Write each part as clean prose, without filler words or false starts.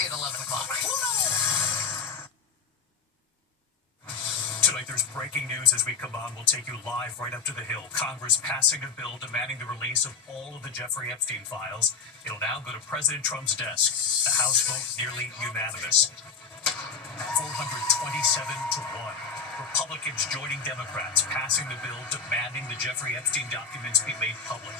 see at 11 o'clock. Tonight, there's breaking news as we come on. We'll take you live right up to the Hill. Congress passing a bill demanding the release of all of the Jeffrey Epstein files. It'll now go to President Trump's desk. The House vote nearly unanimous. 427 to 1. Republicans joining Democrats, passing the bill demanding the Jeffrey Epstein documents be made public.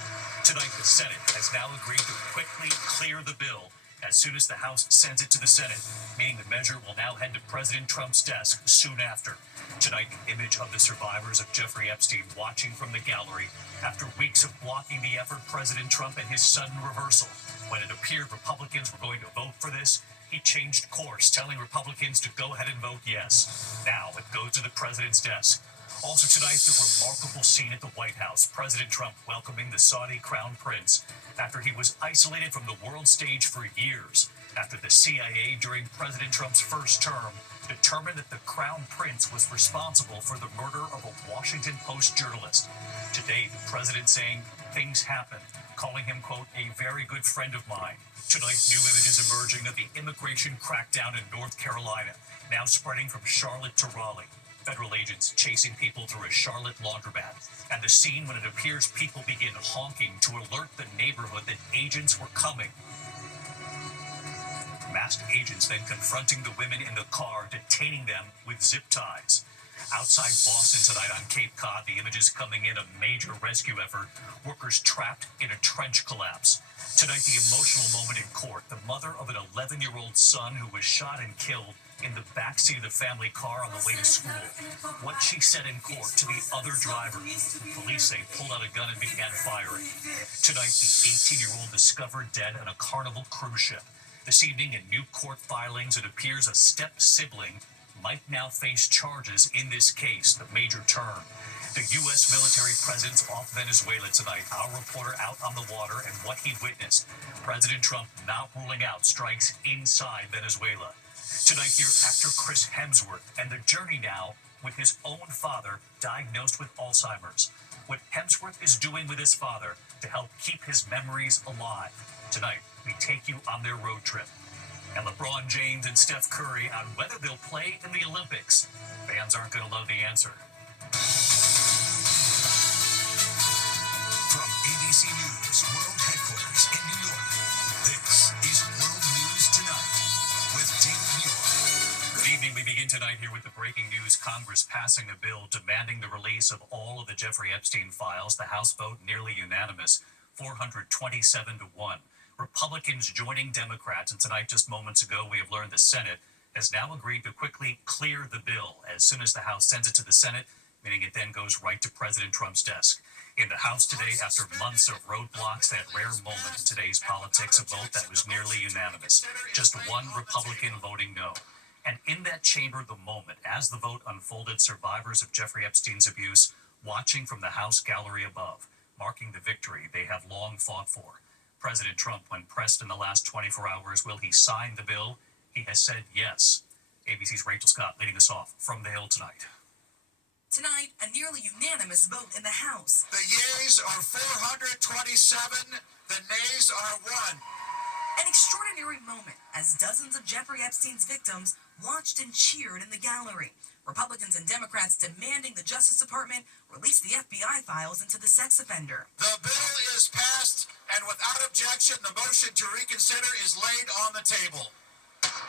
Tonight, the Senate has now agreed to quickly clear the bill as soon as the House sends it to the Senate, meaning the measure will now head to President Trump's desk soon after. Tonight, the image of the survivors of Jeffrey Epstein watching from the gallery after weeks of blocking the effort, President Trump and his sudden reversal. When it appeared Republicans were going to vote for this, he changed course, telling Republicans to go ahead and vote yes. Now it goes to the president's desk. Also tonight, the remarkable scene at the White House. President Trump welcoming the Saudi crown prince after he was isolated from the world stage for years, after the CIA, during President Trump's first term, determined that the crown prince was responsible for the murder of a Washington Post journalist. Today, the president saying things happened, calling him, quote, a very good friend of mine. Tonight, new images emerging of the immigration crackdown in North Carolina, now spreading from Charlotte to Raleigh. Federal agents chasing people through a Charlotte laundromat, and the scene when it appears people begin honking to alert the neighborhood that agents were coming. Masked agents then confronting the women in the car, detaining them with zip ties. Outside Boston tonight on Cape Cod, the images coming in a major rescue effort, workers trapped in a trench collapse. Tonight, the emotional moment in court, the mother of an 11-year-old son who was shot and killed in the backseat of the family car on the way to school. What she said in court to the other driver. Police say pulled out a gun and began firing. Tonight, the 18-year-old discovered dead on a Carnival cruise ship. This evening, in new court filings, it appears a step-sibling might now face charges in this case, the major term. The U.S. military presence off Venezuela tonight. Our reporter out on the water and what he witnessed. President Trump not ruling out strikes inside Venezuela. Tonight here, actor Chris Hemsworth and the journey now with his own father diagnosed with Alzheimer's. What Hemsworth is doing with his father to help keep his memories alive. Tonight, we take you on their road trip. And LeBron James and Steph Curry on whether they'll play in the Olympics. Fans aren't going to love the answer. From ABC News World Headquarters in New York, this is World News Tonight with David Muir. Good evening. We begin tonight here with the breaking news. Congress passing a bill demanding the release of all of the Jeffrey Epstein files. The House vote nearly unanimous, 427 to 1. Republicans joining Democrats, and tonight, just moments ago, we have learned the Senate has now agreed to quickly clear the bill as soon as the House sends it to the Senate, meaning it then goes right to President Trump's desk. In the House today, after months of roadblocks, that rare moment in today's politics, a vote that was nearly unanimous. Just one Republican voting no. And in that chamber, the moment, as the vote unfolded, survivors of Jeffrey Epstein's abuse watching from the House gallery above, marking the victory they have long fought for. President Trump, when pressed in the last 24 hours, will he sign the bill? He has said yes. ABC's Rachel Scott leading us off from the Hill tonight. Tonight, a nearly unanimous vote in the House. The yeas are 427, the nays are 1. An extraordinary moment as dozens of Jeffrey Epstein's victims watched and cheered in the gallery. Republicans and Democrats demanding the Justice Department release the FBI files into the sex offender. The bill is passed, and without objection, the motion to reconsider is laid on the table.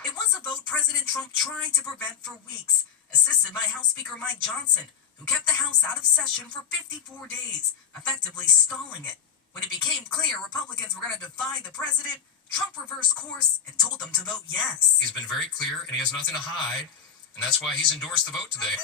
It was a vote President Trump tried to prevent for weeks, assisted by House Speaker Mike Johnson, who kept the House out of session for 54 days, effectively stalling it. When it became clear Republicans were going to defy the president, Trump reversed course and told them to vote yes. He's been very clear, and he has nothing to hide, and that's why he's endorsed the vote today.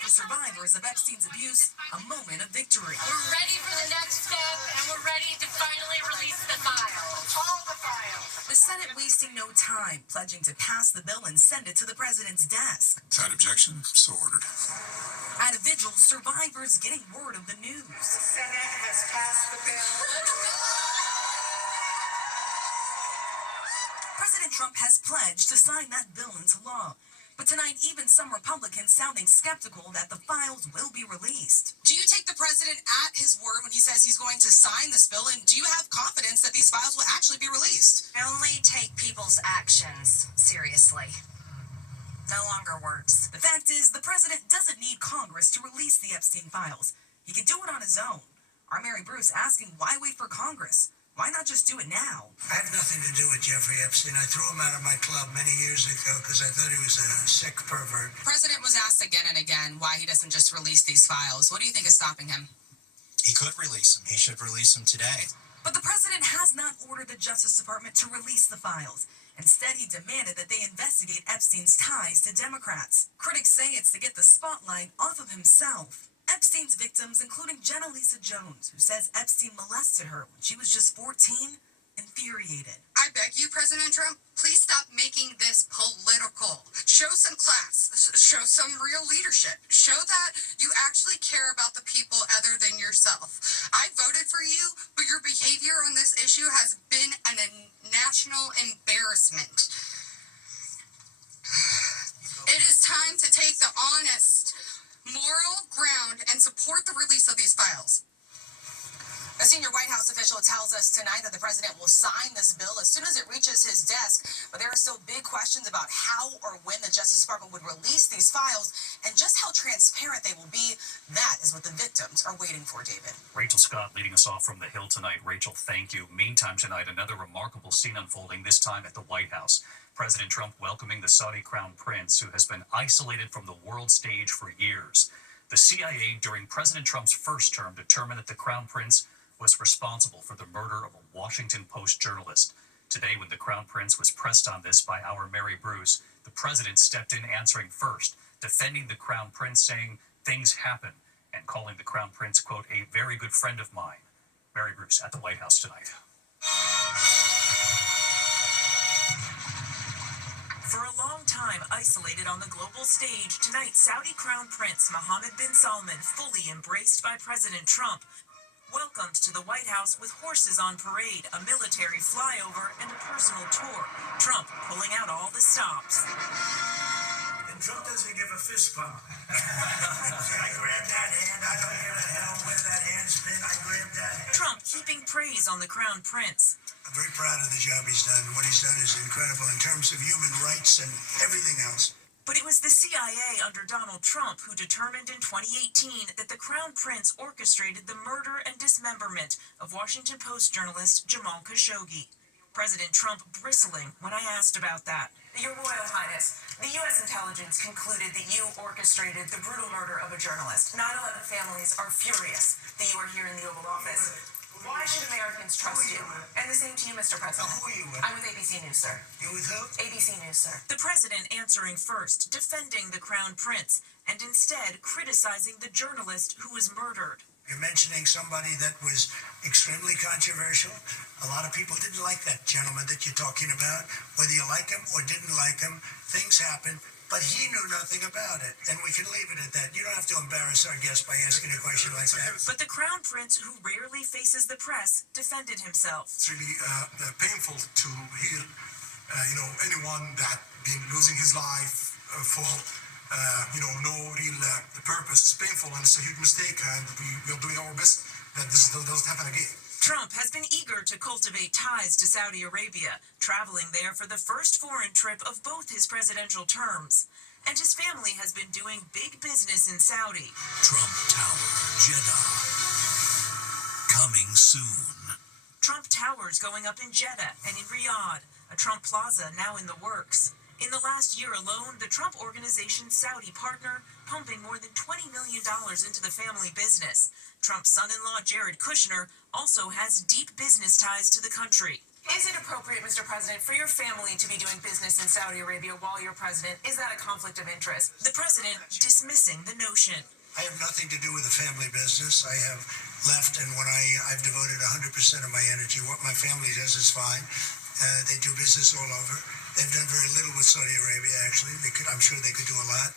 For survivors of Epstein's abuse, a moment of victory. We're ready for the next step, and we're ready to finally release the files. All the files. The Senate wasting no time, pledging to pass the bill and send it to the president's desk. Without objection, so ordered. At a vigil, survivors getting word of the news. The Senate has passed the bill. President Trump has pledged to sign that bill into law. But tonight, even some Republicans sounding skeptical that the files will be released. Do you take the president at his word when he says he's going to sign this bill? And do you have confidence that these files will actually be released? I only take people people's actions seriously. No longer works. The fact is, the president doesn't need Congress to release the Epstein files. He can do it on his own. Our Mary Bruce asking, why wait for Congress? Why not just do it now? I have nothing to do with Jeffrey Epstein. I threw him out of my club many years ago because I thought he was a sick pervert. The president was asked again and again why he doesn't just release these files. What do you think is stopping him? He could release them. He should release them today. But the president has not ordered the Justice Department to release the files. Instead, he demanded that they investigate Epstein's ties to Democrats. Critics say it's to get the spotlight off of himself. Epstein's victims, including Jenna Lisa Jones, who says Epstein molested her when she was just 14, infuriated. I beg you, President Trump, please stop making this political. Show some class. Show some real leadership. Show that you actually care about the people other than yourself. I voted for you, but your behavior on this issue has been a national embarrassment. It is time to take the honest, moral ground and support the release of these files. A senior White House official tells us tonight that the president will sign this bill as soon as it reaches his desk, but there are still big questions about how or when the Justice Department would release these files and just how transparent they will be. That is what the victims are waiting for, David. Rachel Scott leading us off from the Hill tonight. Rachel, thank you. Meantime tonight, another remarkable scene unfolding, this time at the White House. President Trump welcoming the Saudi Crown Prince, who has been isolated from the world stage for years. The CIA, during President Trump's first term, determined that the Crown Prince was responsible for the murder of a Washington Post journalist. Today, when the Crown Prince was pressed on this by our Mary Bruce, the president stepped in answering first, defending the Crown Prince, saying things happen, and calling the Crown Prince, quote, a very good friend of mine. Mary Bruce at the White House tonight. For a long time isolated on the global stage, tonight Saudi Crown Prince Mohammed bin Salman, fully embraced by President Trump, welcomed to the White House with horses on parade, a military flyover, and a personal tour. Trump pulling out all the stops. And Trump doesn't give a fist bump. I grabbed that hand. I don't give a hell where that hand's been. I grabbed that hand. Trump heaping praise on the Crown Prince. I'm very proud of the job he's done. What he's done is incredible in terms of human rights and everything else. But it was the CIA under Donald Trump who determined in 2018 that the Crown Prince orchestrated the murder and dismemberment of Washington Post journalist Jamal Khashoggi. President Trump bristling when I asked about that. Your Royal Highness, the U.S. intelligence concluded that you orchestrated the brutal murder of a journalist. 9/11 families are furious that you are here in the Oval Office. Why should Americans trust you? And the same to you, Mr. President. Who are you with? I'm with ABC News, sir. You with who? ABC News, sir. The president answering first, defending the Crown Prince, and instead criticizing the journalist who was murdered. You're mentioning somebody that was extremely controversial. A lot of people didn't like that gentleman that you're talking about. Whether you like him or didn't like him, things happen. But he knew nothing about it, and we can leave it at that. You don't have to embarrass our guest by asking a question like that. But the Crown Prince, who rarely faces the press, defended himself. It's really painful to hear, anyone that been losing his life for, no real purpose. It's painful and it's a huge mistake, and we're doing our best that this doesn't happen again. Trump has been eager to cultivate ties to Saudi Arabia, traveling there for the first foreign trip of both his presidential terms. And his family has been doing big business in Saudi. Trump Tower, Jeddah. Coming soon. Trump Towers going up in Jeddah and in Riyadh, a Trump Plaza now in the works. In the last year alone, the Trump Organization's Saudi partner pumping more than $20 million into the family business. Trump's son-in-law, Jared Kushner, also has deep business ties to the country. Is it appropriate, Mr. President, for your family to be doing business in Saudi Arabia while you're president? Is that a conflict of interest? The president dismissing the notion. I have nothing to do with the family business. I have left, and when I've devoted 100% of my energy. What my family does is fine. They do business all over. They've done very little with Saudi Arabia, actually. I'm sure they could do a lot.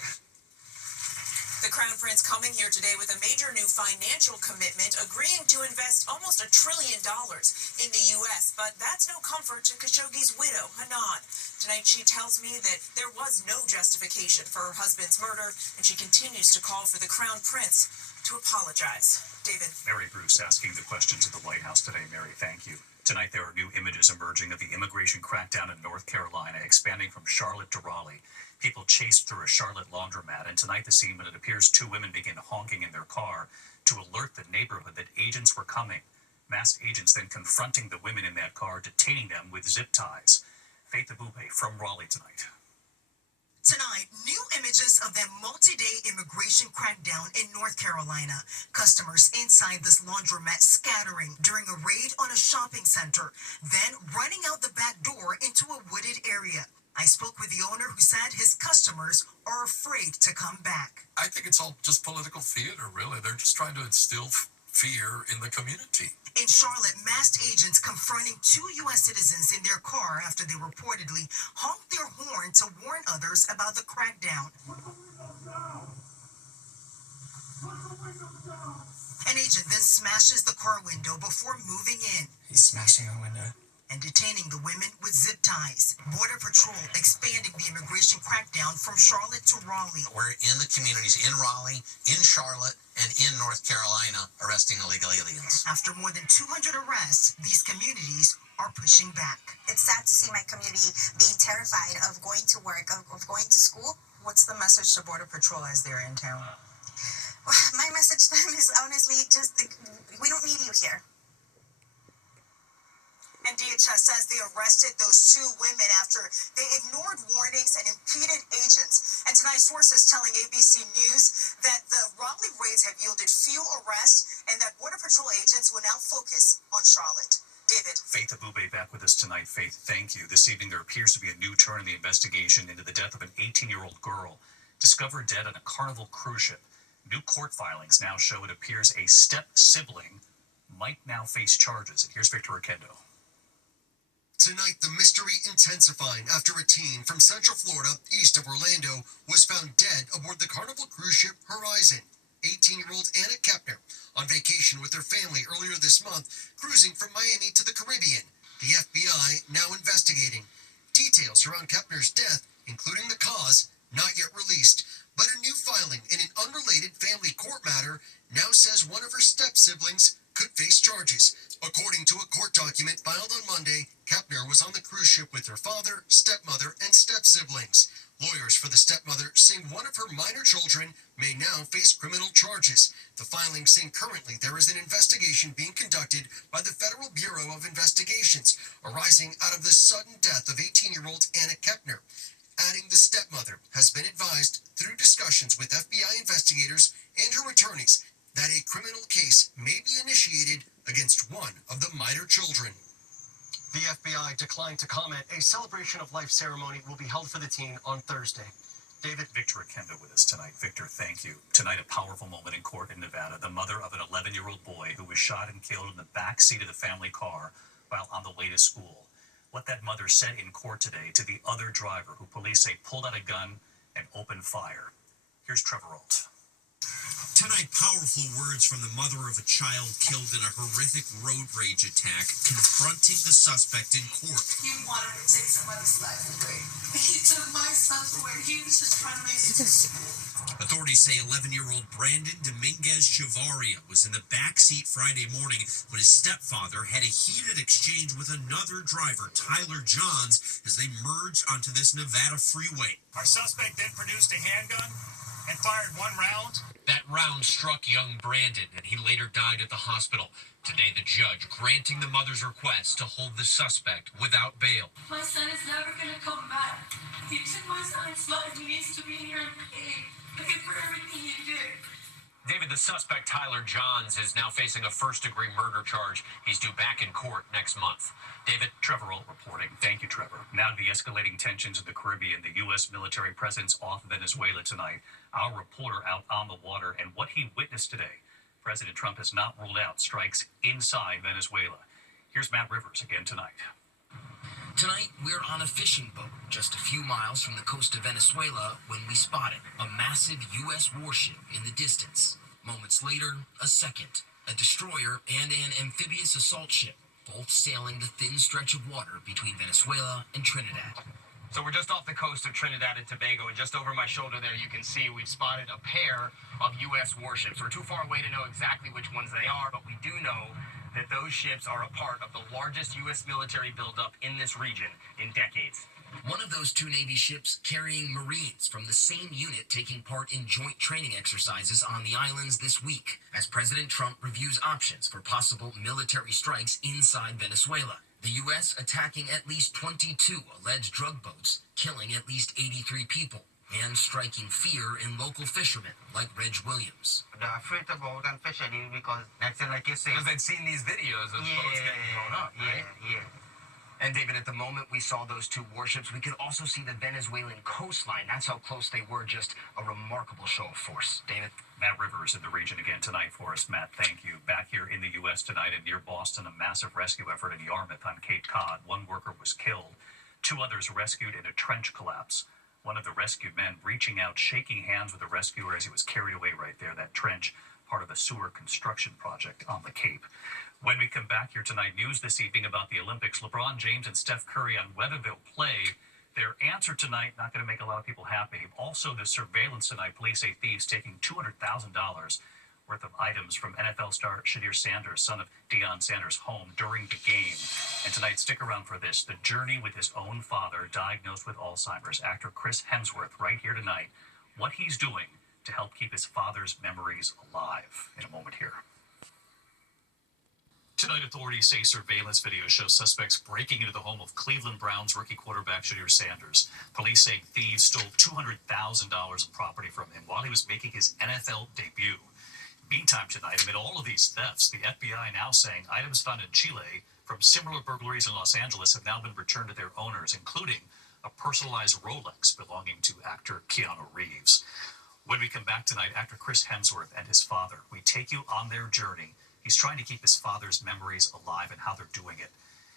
The Crown Prince coming here today with a major new financial commitment, agreeing to invest almost $1 trillion in the U.S., but that's no comfort to Khashoggi's widow, Hanan. Tonight she tells me that there was no justification for her husband's murder, and she continues to call for the Crown Prince to apologize. David. Mary Bruce asking the questions at the White House today. Mary, thank you. Tonight, there are new images emerging of the immigration crackdown in North Carolina, expanding from Charlotte to Raleigh. People chased through a Charlotte laundromat, and tonight the scene when it appears two women begin honking in their car to alert the neighborhood that agents were coming. Masked agents then confronting the women in that car, detaining them with zip ties. Faith Abube from Raleigh tonight. Tonight, new images of that multi-day immigration crackdown in North Carolina. Customers inside this laundromat scattering during a raid on a shopping center, then running out the back door into a wooded area. I spoke with the owner who said his customers are afraid to come back. I think it's all just political theater, really. They're just trying to instill fear in the community. In Charlotte, masked agents confronting two U.S. citizens in their car after they reportedly honked their horn to warn others about the crackdown. An agent then smashes the car window before moving in. He's smashing a window. And detaining the women with zip ties. Border Patrol expanding the immigration crackdown from Charlotte to Raleigh. We're in the communities in Raleigh, in Charlotte, and in North Carolina arresting illegal aliens. After more than 200 arrests, these communities are pushing back. It's sad to see my community being terrified of going to work, of going to school. What's the message to Border Patrol as they're in town? My message to them is honestly just, we don't need you here. And DHS says they arrested those two women after they ignored warnings and impeded agents. And tonight, sources telling ABC News that the Raleigh raids have yielded few arrests and that Border Patrol agents will now focus on Charlotte. David. Faith Abube back with us tonight. Faith, thank you. This evening, there appears to be a new turn in the investigation into the death of an 18-year-old girl discovered dead on a Carnival cruise ship. New court filings now show it appears a step-sibling might now face charges. And here's Victor Oquendo. Tonight, the mystery intensifying after a teen from Central Florida, east of Orlando, was found dead aboard the Carnival cruise ship Horizon. 18-year-old Anna Kepner, on vacation with her family earlier this month, cruising from Miami to the Caribbean. The FBI now investigating. Details around Kepner's death, including the cause, not yet released. But a new filing in an unrelated family court matter now says one of her step-siblings could face charges. According to a court document filed on Monday, Kepner was on the cruise ship with her father, stepmother, and step-siblings. Lawyers for the stepmother saying one of her minor children may now face criminal charges. The filing saying currently there is an investigation being conducted by the Federal Bureau of Investigations arising out of the sudden death of 18-year-old Anna Kepner. Adding the stepmother has been advised through discussions with FBI investigators and her attorneys that a criminal case may be initiated against one of the minor children. The FBI declined to comment. A celebration of life ceremony will be held for the teen on Thursday. David. Victor Oquendo with us tonight. Victor, thank you. Tonight, a powerful moment in court in Nevada. The mother of an 11-year-old boy who was shot and killed in the back seat of the family car while on the way to school. What that mother said in court today to the other driver who police say pulled out a gun and opened fire. Here's Trevor Ault. Tonight, powerful words from the mother of a child killed in a horrific road rage attack, confronting the suspect in court. He wanted to take somebody's life away. He took my son away. He was just trying to make it to school. Authorities say 11-year-old Brandon Dominguez Chavaria was in the back seat Friday morning when his stepfather had a heated exchange with another driver, Tyler Johns, as they merged onto this Nevada freeway. Our suspect then produced a handgun and fired one round. That round struck young Brandon, and he later died at the hospital. Today, the judge granting the mother's request to hold the suspect without bail. My son is never going to come back. He took my son's life. He needs to be here and pay for everything he did. David, the suspect, Tyler Johns, is now facing a first-degree murder charge. He's due back in court next month. David. Trevor Ault reporting. Thank you, Trevor. Now to the escalating tensions in the Caribbean. The U.S. military presence off Venezuela tonight. Our reporter out on the water and what he witnessed today. President Trump has not ruled out strikes inside Venezuela. Here's Matt Rivers again tonight. Tonight, we're on a fishing boat just a few miles from the coast of Venezuela when we spotted a massive U.S. warship in the distance. Moments later, a second, a destroyer and an amphibious assault ship, both sailing the thin stretch of water between Venezuela and Trinidad. So we're just off the coast of Trinidad and Tobago, and just over my shoulder there you can see we've spotted a pair of U.S. warships. We're too far away to know exactly which ones they are, but we do know that those ships are a part of the largest U.S. military buildup in this region in decades. One of those two Navy ships carrying Marines from the same unit taking part in joint training exercises on the islands this week, as President Trump reviews options for possible military strikes inside Venezuela. The U.S. attacking at least 22 alleged drug boats, killing at least 83 people, and striking fear in local fishermen like Reg Williams. They're afraid to go out and fish anymore because that's like you say. Because they'd seen these videos of boats getting blown up, right? Yeah. And David, at the moment we saw those two warships, we could also see the Venezuelan coastline. That's how close they were. Just a remarkable show of force. David? Matt Rivers in the region again tonight for us. Matt, thank you. Back here in the U.S. tonight and near Boston, a massive rescue effort in Yarmouth on Cape Cod. One worker was killed. 2 others rescued in a trench collapse. One of the rescued men reaching out, shaking hands with the rescuer as he was carried away right there. That trench, part of a sewer construction project on the Cape. When we come back here tonight, news this evening about the Olympics. LeBron James and Steph Curry on whether they'll play. Their answer tonight, not going to make a lot of people happy. Also, the surveillance tonight. Police say thieves taking $200,000 worth of items from NFL star Shadir Sanders, son of Deion Sanders' home during the game. And tonight, stick around for this. The journey with his own father, diagnosed with Alzheimer's. Actor Chris Hemsworth right here tonight. What he's doing to help keep his father's memories alive. In a moment here. Tonight, authorities say surveillance video shows suspects breaking into the home of Cleveland Browns rookie quarterback Shadir Sanders. Police say thieves stole $200,000 in property from him while he was making his NFL debut. Meantime tonight, amid all of these thefts, the FBI now saying items found in Chile from similar burglaries in Los Angeles have now been returned to their owners, including a personalized Rolex belonging to actor Keanu Reeves. When we come back tonight, actor Chris Hemsworth and his father, we take you on their journey. He's trying to keep his father's memories alive and how they're doing it.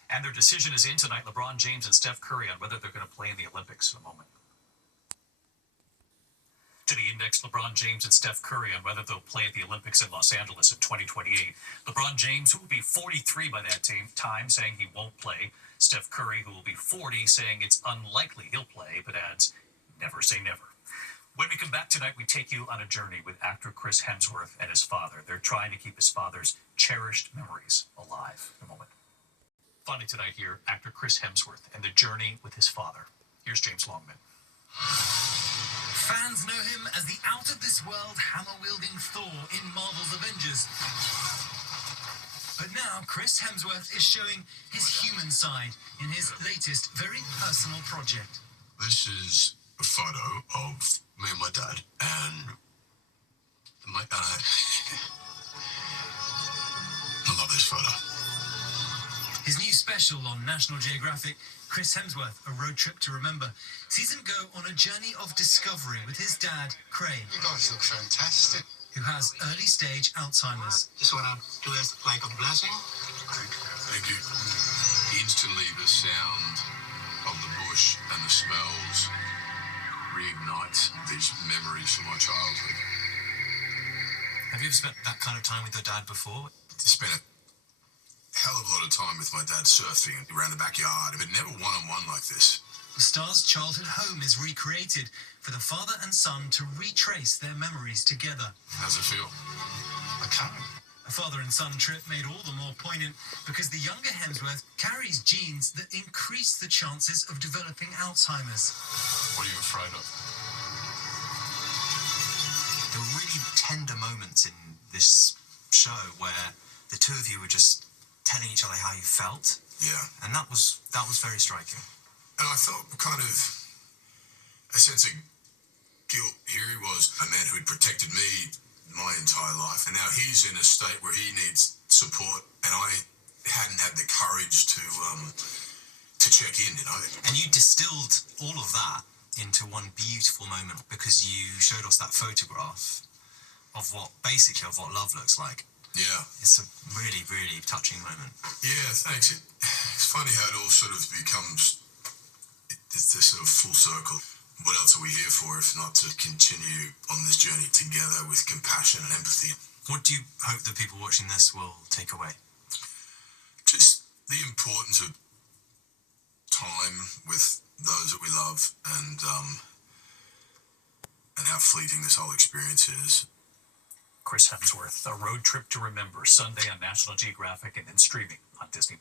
And their decision is in tonight, LeBron James and Steph Curry, on whether they're going to play in the Olympics in a moment. To the index, LeBron James and Steph Curry on whether they'll play at the Olympics in Los Angeles in 2028. LeBron James, who will be 43 by that time, saying he won't play. Steph Curry, who will be 40, saying it's unlikely he'll play, but adds, never say never. When we come back tonight, we take you on a journey with actor Chris Hemsworth and his father. They're trying to keep his father's cherished memories alive. In a moment. Finally tonight here, actor Chris Hemsworth and the journey with his father. Here's James Longman. Fans know him as the out-of-this-world hammer-wielding Thor in Marvel's Avengers. But now Chris Hemsworth is showing his human side in his latest, very personal project. This is a photo of me and my dad, and I love this photo. His new special on National Geographic, Chris Hemsworth, A Road Trip to Remember, sees him go on a journey of discovery with his dad, Craig. You guys look fantastic. Who has early-stage Alzheimer's. Just want to do it like a blessing. Thank you. Instantly, the sound of the bush and the smells reignites these memories from my childhood. Have you ever spent that kind of time with your dad before? Spent a hell of a lot of time with my dad surfing around the backyard, but never one-on-one like this. The star's childhood home is recreated for the father and son to retrace their memories together. How's it feel? I can't. A father and son trip made all the more poignant because the younger Hemsworth carries genes that increase the chances of developing Alzheimer's. What are you afraid of? There were really tender moments in this show where the two of you were just telling each other how you felt. Yeah. And that was very striking. And I felt kind of a sense of guilt. Here he was, a man who had protected me my entire life, and now he's in a state where he needs support, and I hadn't had the courage to check in, you know. And you distilled all of that into one beautiful moment because you showed us that photograph of what love looks like. Yeah. It's a really, really touching moment. Yeah, thanks. It's funny how it all sort of becomes it's this sort of full circle. What else are we here for if not to continue on this journey together with compassion and empathy? What do you hope that people watching this will take away? Just the importance of time with those that we love, and how fleeting this whole experience is. Chris Hemsworth, A Road Trip to Remember, Sunday on National Geographic and then streaming on Disney+.